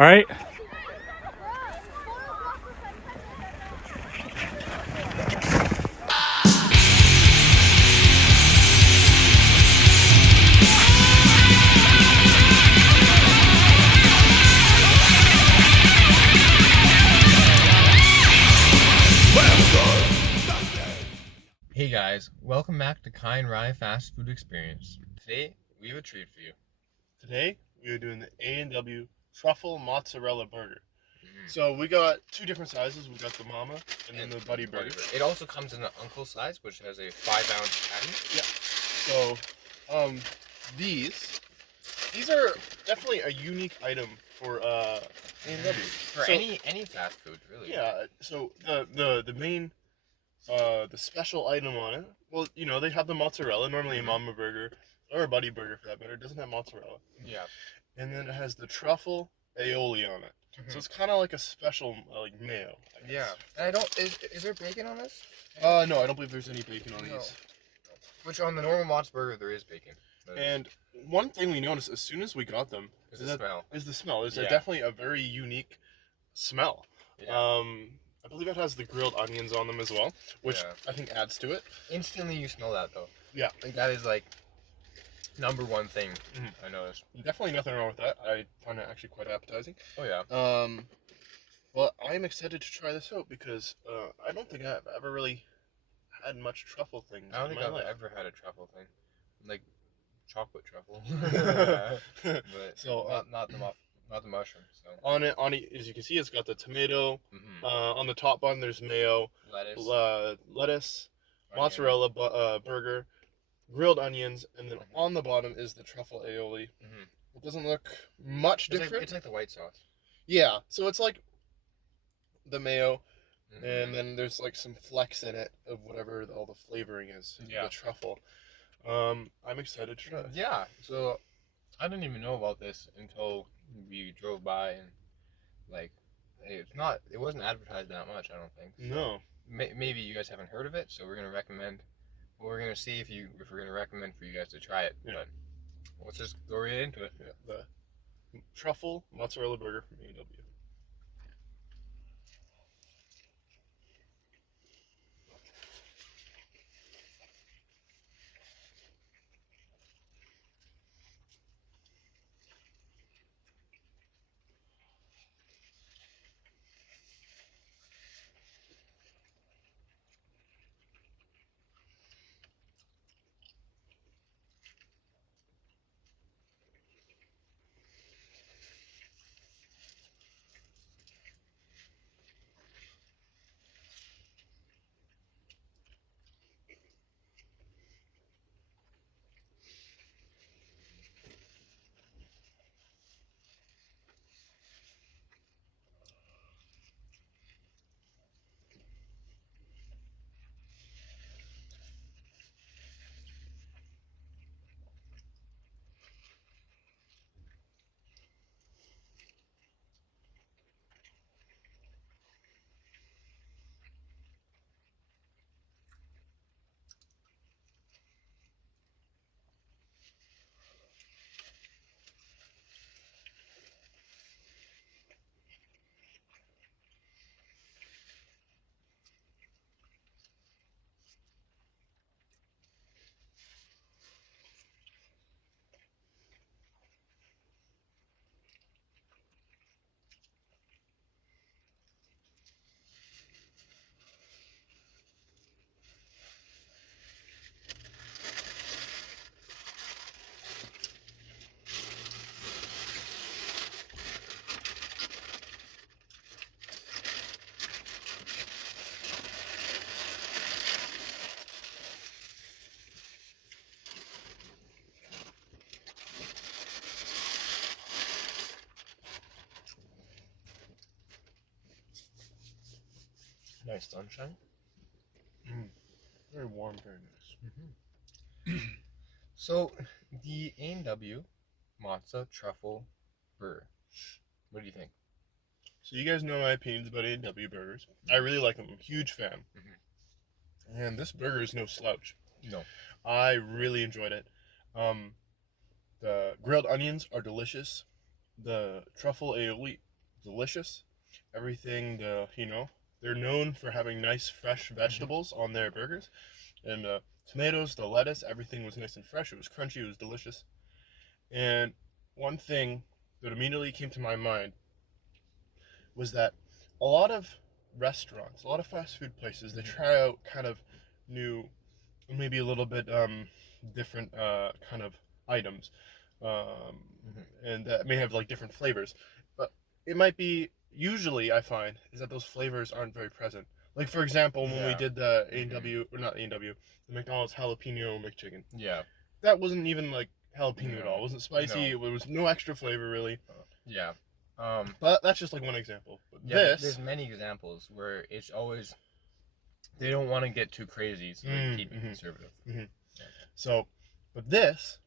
All right. Hey guys, welcome back to Kai and Rye Fast Food Experience. Today, we have a treat for you. Today, we are doing the A&W Truffle Mozzarella Burger. So we got two different sizes. We got the Mama and then the Buddy Burger. It also comes in an uncle size, which has a 5-ounce patty. Yeah. So, these are definitely a unique item for A&W. For So, any fast food, really. Yeah. So the main the special item on it. Well, you know, they have the mozzarella. Normally a Mama Burger or a Buddy Burger for that matter doesn't have mozzarella. Yeah. And then it has the truffle aioli on it. So it's kind of like a special like mayo. I guess. Yeah. And I don't. Is there bacon on this? No, I don't believe there's any bacon on these. Which on the normal Mott's burger there is bacon. And one thing we noticed as soon as we got them is the smell. There's definitely a very unique smell. Yeah. I believe it has the grilled onions on them as well, which I think adds to it. Instantly you smell that though. Yeah. Like that is like number one thing I noticed. Definitely nothing wrong with that. I find it actually quite appetizing. Oh yeah. Well, I'm excited to try this out because I don't think I've ever really had much truffle things. I don't think I've life. ever had a truffle thing, like chocolate truffle. But so not the mushroom. So on it, as you can see, it's got the tomato. On the top bun, there's mayo, lettuce, mozzarella burger, grilled onions, and then on the bottom is the truffle aioli. It doesn't look much different. It's like the white sauce. Yeah, so it's like the mayo, and then there's like some flecks in it of whatever all the flavoring is. Yeah. The truffle. I'm excited to try. Yeah. So I didn't even know about this until we drove by and like, hey, it wasn't advertised that much. I don't think. No. Maybe you guys haven't heard of it, so we're gonna recommend. Well, we're gonna see if we're gonna recommend for you guys to try it. Yeah. But let's just go right into it. Yeah, the truffle mozzarella burger from A&W. Nice sunshine. Very warm, very nice. So the A&W Mozza Truffle Burger. What do you think? So you guys know my opinions about A&W burgers. I really like them. I'm a huge fan. And this burger is no slouch. No. I really enjoyed it. The grilled onions are delicious. The truffle aioli delicious. Everything, they're known for having nice fresh vegetables on their burgers. And tomatoes, the lettuce, everything was nice and fresh. It was crunchy, it was delicious. And one thing that immediately came to my mind was that a lot of restaurants, a lot of fast food places, they try out kind of new, maybe a little bit different kind of items, and that may have like different flavors. But it might be, usually I find, is that those flavors aren't very present. Like, for example, when we did the A&W, or not A&W, the McDonald's jalapeno McChicken. Yeah. That wasn't even like jalapeno at all. It wasn't spicy. No. There was no extra flavor really. Yeah. But that's just like one example. But there's many examples where it's always, they don't want to get too crazy, so they keep it conservative. Yeah. So, but this,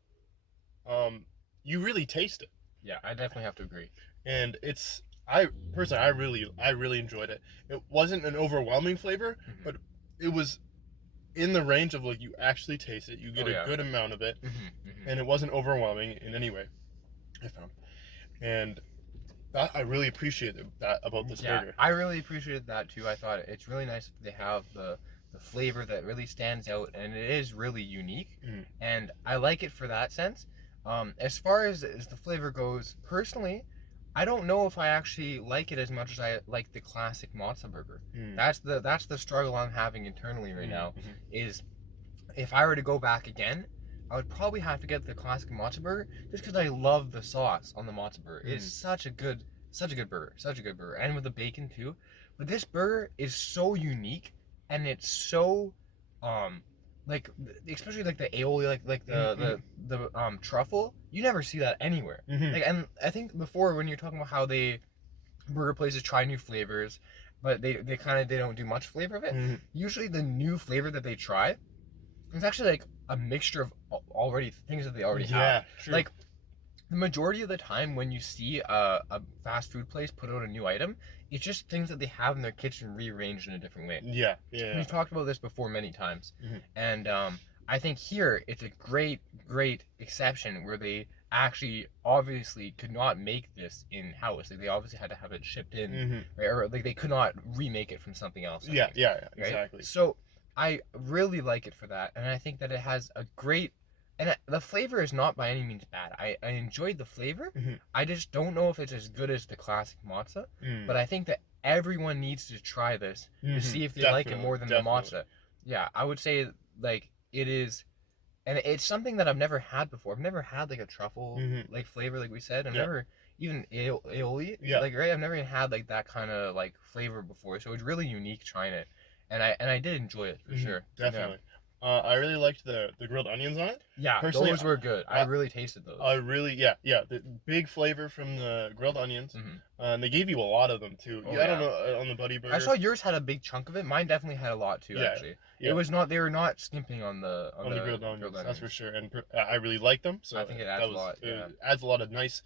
you really taste it. Yeah, I definitely have to agree. And I really enjoyed it. It wasn't an overwhelming flavor, but it was in the range of like you actually taste it. You get a good amount of it, and it wasn't overwhelming in any way, I found. And that, I really appreciated that about this burger. I really appreciated that too. I thought it's really nice that they have the flavor that really stands out, and it is really unique, and I like it for that sense. As far as the flavor goes, personally, I don't know if I actually like it as much as I like the classic mozza burger. That's the struggle I'm having internally right now. Is if I were to go back again, I would probably have to get the classic mozza burger just because I love the sauce on the mozza burger. It's such a good burger, and with the bacon too. But this burger is so unique, and it's so like, especially like the aioli, like the truffle, you never see that anywhere. Like, and I think before, when you're talking about how burger places try new flavors, but they don't do much flavor of it. Usually the new flavor that they try is actually like a mixture of things that they already have. Yeah, true. Like, the majority of the time when you see a fast food place put out a new item, it's just things that they have in their kitchen rearranged in a different way. Yeah. We've talked about this before many times. And I think here it's a great exception where they actually obviously could not make this in-house. Like, they obviously had to have it shipped in, right? Or like they could not remake it from something else. Yeah, right? exactly. So I really like it for that, and I think that it has a great, and the flavor is not by any means bad. I enjoyed the flavor. I just don't know if it's as good as the classic mozza, but I think that everyone needs to try this to see if they like it more than the mozza. Yeah, I would say like it is, and it's something that I've never had before. I've never had like a truffle like flavor, like we said. I've never even aioli, like, right? I've never even had like that kind of like flavor before, so it's really unique trying it, and I did enjoy it for sure. Definitely. I really liked the grilled onions on it. Yeah, personally, those were good. I really tasted those. The big flavor from the grilled onions. And they gave you a lot of them too. I don't know, on the Buddy Burger. I saw yours had a big chunk of it. Mine definitely had a lot too, actually. Yeah. It was not, they were not skimping on the grilled onions, that's for sure. And I really like them. So I think it adds a lot. It adds a lot of nice,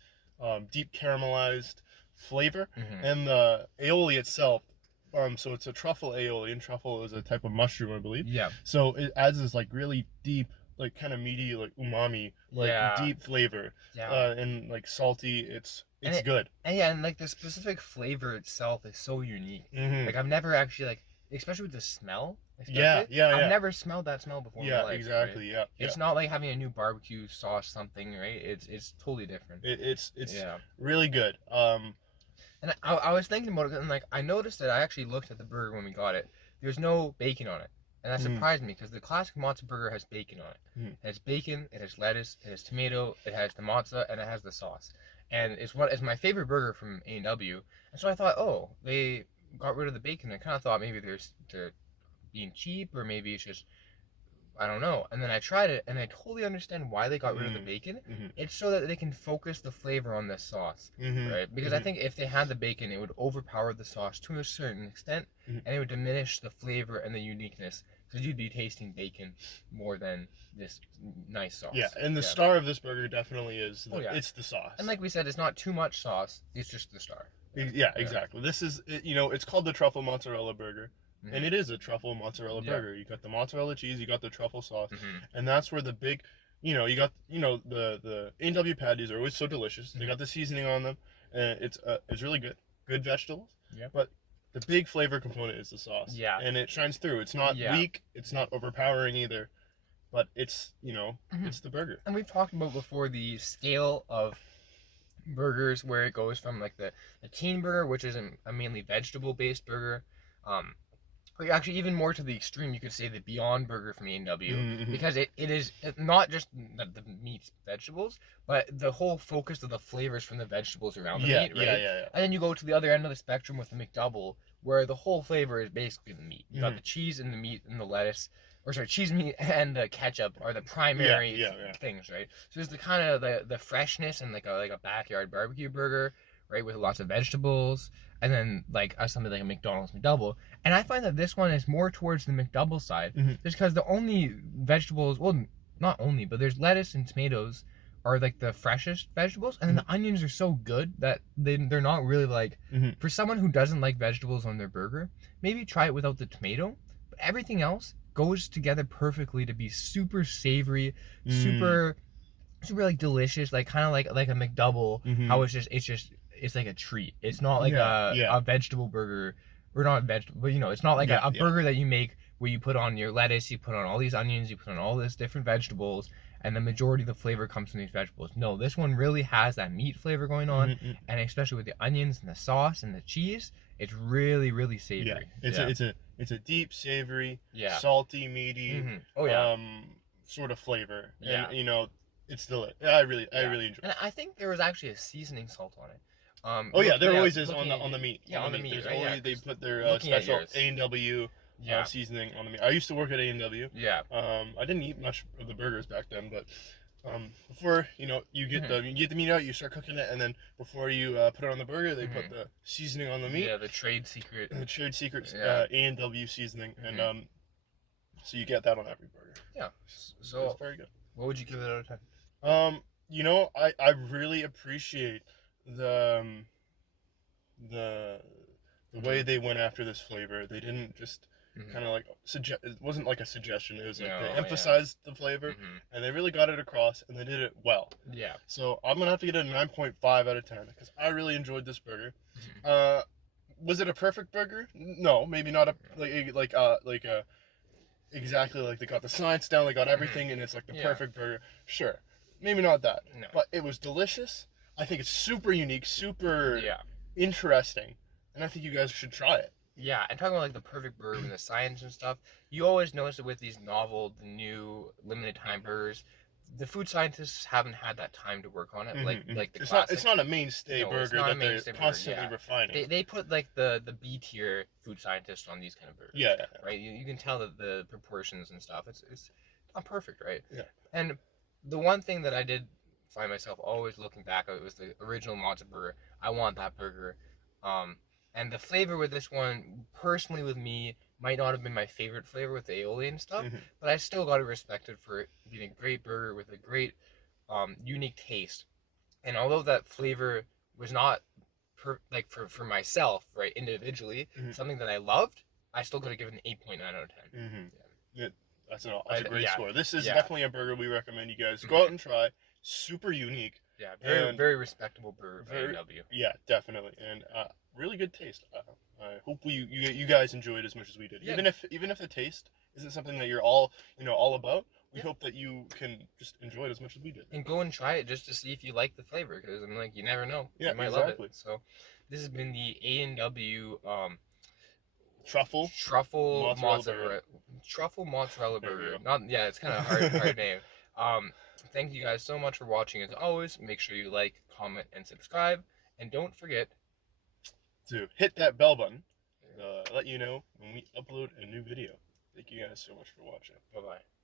deep caramelized flavor. And the aioli itself, so it's a truffle aioli, and truffle is a type of mushroom, I believe. Yeah. So it adds this like really deep, like kind of meaty, like umami, like deep flavor. Yeah. And like salty. It's good. And like the specific flavor itself is so unique. Like, I've never actually, like, especially with the smell. I've never smelled that smell before. Yeah, in my life, exactly. Right? Yeah. It's not like having a new barbecue sauce something, right? It's totally different. It's really good. And I was thinking about it, and like, I noticed that I actually looked at the burger when we got it. There's no bacon on it, and that surprised me because the classic mozza burger has bacon on it. It has bacon, it has lettuce, it has tomato, it has the mozza, and it has the sauce. And it's my favorite burger from A&W. And so I thought, oh, they got rid of the bacon. I kind of thought maybe they're being cheap, or maybe it's just, I don't know. And then I tried it, and I totally understand why they got rid of the bacon. It's so that they can focus the flavor on this sauce, right? Because I think if they had the bacon, it would overpower the sauce to a certain extent, and it would diminish the flavor and the uniqueness, because you'd be tasting bacon more than this nice sauce. Yeah, and the star of this burger definitely is it's the sauce. And like we said, it's not too much sauce. It's just the star. Yeah, exactly. This is, it's called the Truffle Mozzarella burger. And it is a truffle mozzarella burger. You got the mozzarella cheese, you got the truffle sauce, and that's where the big, you got, the A&W patties are always so delicious. They got the seasoning on them, and it's really good. good vegetables. Yeah. But the big flavor component is the sauce. Yeah. And it shines through. It's not weak. It's not overpowering either. But it's, it's the burger. And we've talked about before the scale of burgers, where it goes from like the teen burger, which is a mainly vegetable based burger, or actually even more to the extreme, you could say the Beyond Burger from A&W, because it is not just the meat, vegetables, but the whole focus of the flavors from the vegetables around the meat, right? Yeah. And then you go to the other end of the spectrum with the McDouble, where the whole flavor is basically the meat. You got the cheese and the meat and the lettuce, or sorry, cheese, meat, and the ketchup are the primary things, right? So there's the kind of the freshness and like a backyard barbecue burger, right, with lots of vegetables, and then like something like a McDonald's McDouble. And I find that this one is more towards the McDouble side, just because the only vegetables, well, not only, but there's lettuce and tomatoes are like the freshest vegetables, and then the onions are so good that they're not really like, for someone who doesn't like vegetables on their burger, maybe try it without the tomato, but everything else goes together perfectly to be super savory, super like delicious, like kind of like a McDouble. How it's like a treat. It's not like a vegetable burger, or not vegetable, but it's not like a burger that you make where you put on your lettuce, you put on all these onions, you put on all this different vegetables, and the majority of the flavor comes from these vegetables. No, this one really has that meat flavor going on, and especially with the onions and the sauce and the cheese, it's really, really savory. It's a deep, savory, salty, meaty, sort of flavor. And it's delicious. I really enjoy it. And I think there was actually a seasoning salt on it. There always is on the meat. Yeah, on the meat. There's right? always, they put their special A&W seasoning on the meat. I used to work at A&W. Yeah. I didn't eat much of the burgers back then, but before you get the meat out, you start cooking it, and then before you put it on the burger, they put the seasoning on the meat. Yeah, the trade secret. A&W seasoning, and so you get that on every burger. Yeah. So it's very good. What would you give it out of 10? I really appreciate the way they went after this flavor. They didn't just kind of like suggest. It wasn't like a suggestion. It was like they emphasized the flavor, and they really got it across, and they did it well. Yeah. So I'm gonna have to get a 9.5 out of 10 because I really enjoyed this burger. Was it a perfect burger? No, maybe not exactly like they got the science down, they got everything, and it's like the perfect burger. Sure, maybe not that, but it was delicious. I think it's super unique, super interesting, and I think you guys should try it. Yeah, and talking about like the perfect burger and the science and stuff, you always notice it with these novel, the new limited time burgers. The food scientists haven't had that time to work on it, like the classic. It's not a mainstay burger that they're constantly refining. They put like the B tier food scientists on these kind of burgers. Yeah. Right. You can tell that the proportions and stuff. It's not perfect, right? Yeah. And the one thing that I did find myself always looking back at was the original Mozza burger. I want that burger. And the flavor with this one, personally with me, might not have been my favorite flavor with the aioli and stuff, but I still got it respected for it being a great burger with a great, unique taste. And although that flavor was not for myself, right, individually, something that I loved, I still could have given an 8.9 out of 10. Yeah, that's a great score. This is definitely a burger we recommend you guys go out and try. Super unique. Yeah, very respectable burger by A&W. Yeah, definitely, and really good taste. I hope you guys enjoyed as much as we did. Yeah. Even if the taste isn't something that you're all about, we hope that you can just enjoy it as much as we did. And go and try it just to see if you like the flavor, because I'm like, you never know. Yeah, you might love it. So this has been the A&W Truffle Mozzarella burger. It's kind of a hard name. Thank you guys so much for watching. As always, make sure you like, comment, and subscribe, and don't forget to hit that bell button let you know when we upload a new video. Thank you guys so much for watching. Bye-bye.